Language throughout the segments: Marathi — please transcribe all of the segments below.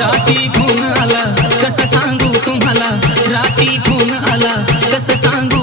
राती फोन आला कसं सांगू तुम्हाला? राती फोन आला कसं सांगू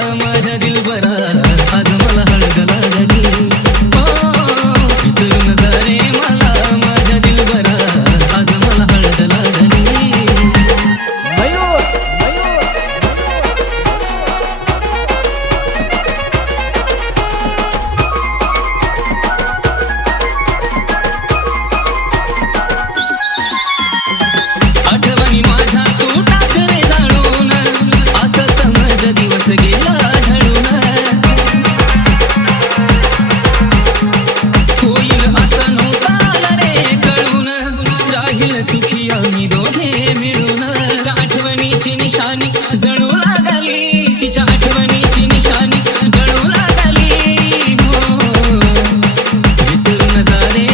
आम्ही दोघे मिळून तिच्या आठवणीची निशाणी जणू लागली. तिच्या आठवणीची निशाणी जणू लागली. हो.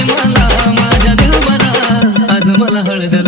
मला माझ्या देवाला आज मला हळद